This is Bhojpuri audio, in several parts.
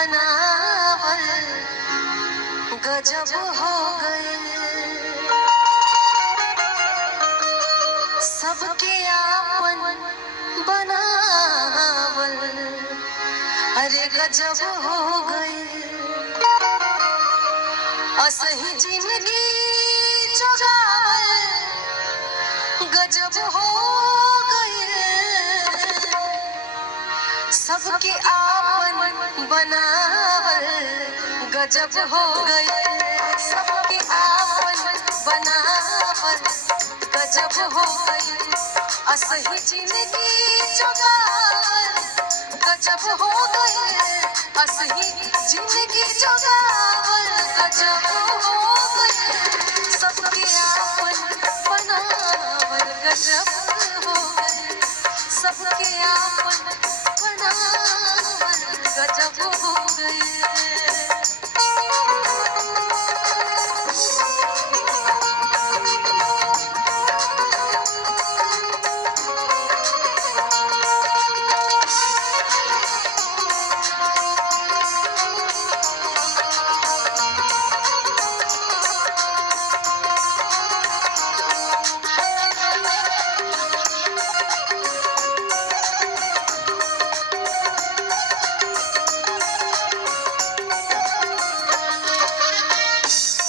बनावल गजब हो गए। सबके आपन बनावल अरे गजब हो गए। असही जिंदगी जोगावल गजब हो गए। सबके आपन बनावल गजब हो गए। सबके आपन बनावल गजब हो गए। असही जिंदगी जोगावल गजब हो गए। असही जिंदगी जोगावल गजब हो गए। सबके आपन बनावल गजब हो गए। सबके आपन बनावल गजब हो गए।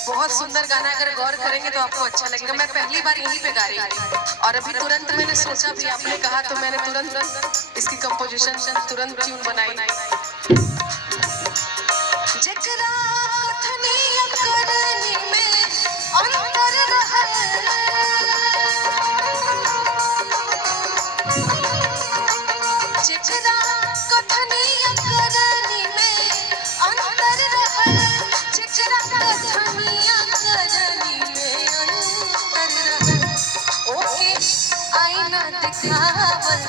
बहुत सुंदर गाना, अगर गौर करेंगे तो आपको अच्छा लगेगा। मैं पहली बार यहीं पे गा रही हूँ और अभी तुरंत मैंने सोचा भी, आपने कहा तो मैंने तुरंत इसकी कंपोजिशन तुरंत ट्यून बनाई। जेकरा कथनी करनी में अंतर रहे, जेकरा कथनी करनी में अंतर रहे, जेकरा कथनी करनी में अंतर रहे, ओके आईना दिखावल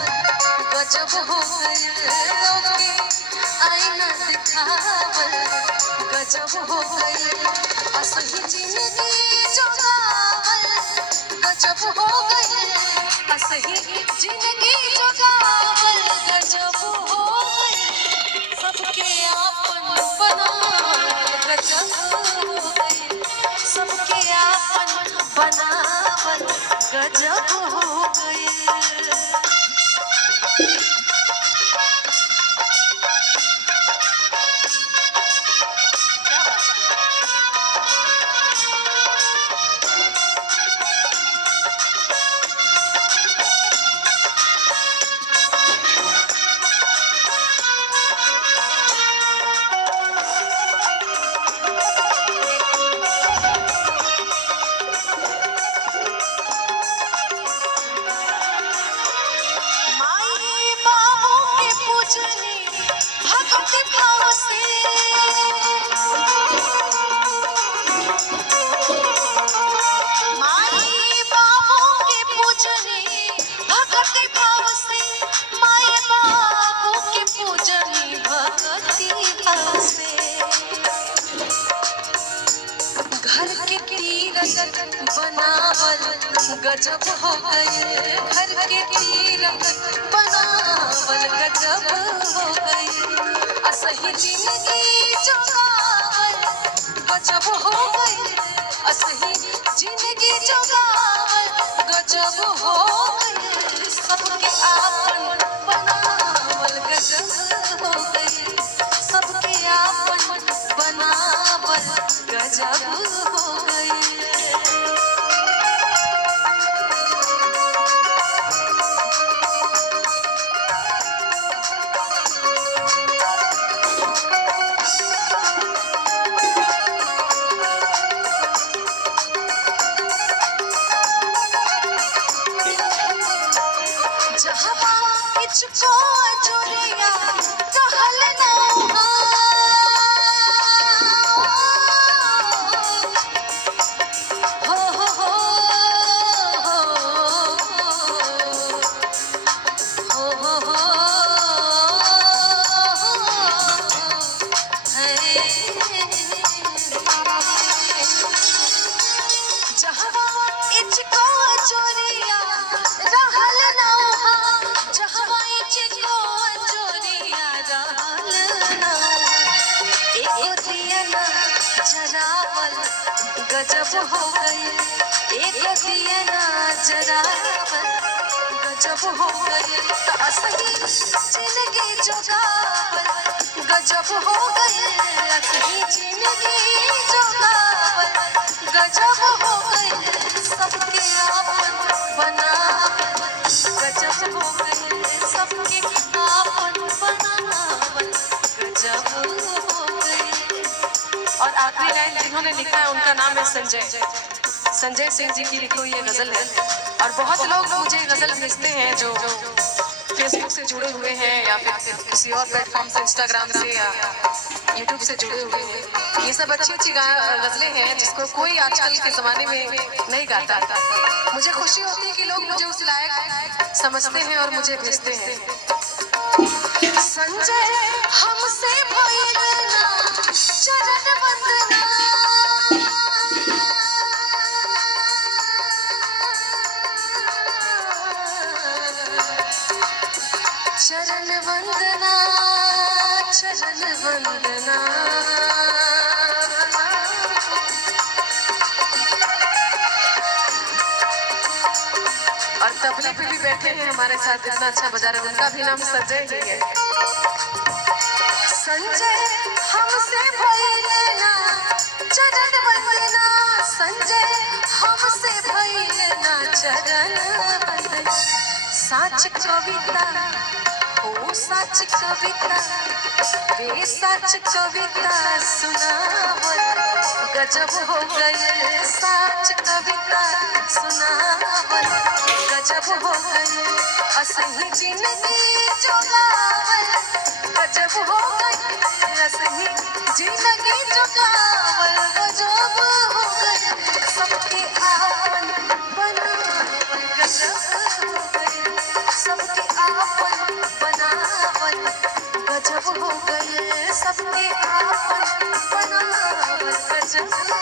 गजब हो गए। ओके आईना दिखावल गजब हो गए। असही जिंदगी जोगावल गजब हो गए। असही जिंदगी जोगावल गजब हो गए। सबके आपन बनावल गजब हो गए। सबके आपन बनावल गजब हो गए। भक्ति भाव से माई बाबू के पूजनी, भक्ति भाव से माई बाबू के पूजनी, भक्ति भाव से घर के तीरथ बनावल गजब हो गए। घर के तीरथ बनावल गजब हो गए। असही जिंदगी जोगावल गजब हो गए। असही जिंदगी जोगावल गजब हो गए। सबके आपन बनावल गजब हो गए। सबके आपन बनावल गजब हो गए। जोरिया रहल नौहा, हो हो हो हो हो हो जहवा इचको जोरिया रहल नौहा, जहवा इचको जोरिया जरावल गजब हो गए, एक दिए ना जरावल गजब हो गए, असही जिंदगी जोगावल गजब हो गए, असही जिंदगी जोगावल गजब हो गए, सबके आपन बनावल गजब हो गए, सबके आपन बनावल गजब हो गए। और आखिरी लाइन जिन्होंने लिखा है उनका नाम है संजय सिंह जी की लिखी हुई ये गजल है। और बहुत लोग मुझे गजल भेजते हैं जो फेसबुक से जुड़े हुए हैं या फिर किसी और प्लेटफॉर्म से, इंस्टाग्राम से या यूट्यूब से जुड़े हुए हैं। ये सब अच्छी अच्छी गजलें हैं जिसको कोई आजकल के ज़माने में नहीं गाता। मुझे खुशी होती है कि लोग मुझे उस लायक समझते हैं और मुझे भेजते हैं। संजय हमसे भइल ना चरण वंदना, चरण वंदना, चरण वंदना। और तबले पे भी बैठे हैं हमारे साथ, इतना अच्छा बजा रहे हैं, उनका भी नाम संजय ही है। संजय हमसे भइल ना चरण वंदना, संजय हमसे भइल ना चरण वंदना। साच कविता ओ सच कविता वे सच कविता सुनावल गजब हो गए, सच कविता सुनावल गजब हो गए, असही जिंदगी जोगावल गजब हो गए, असही जिंदगी जोगावल गजब हो गए, सबके आपन बनावल गजब हो गए, सबके आपन बनावल गजब हो गए, सबके आपन बनावल गजब।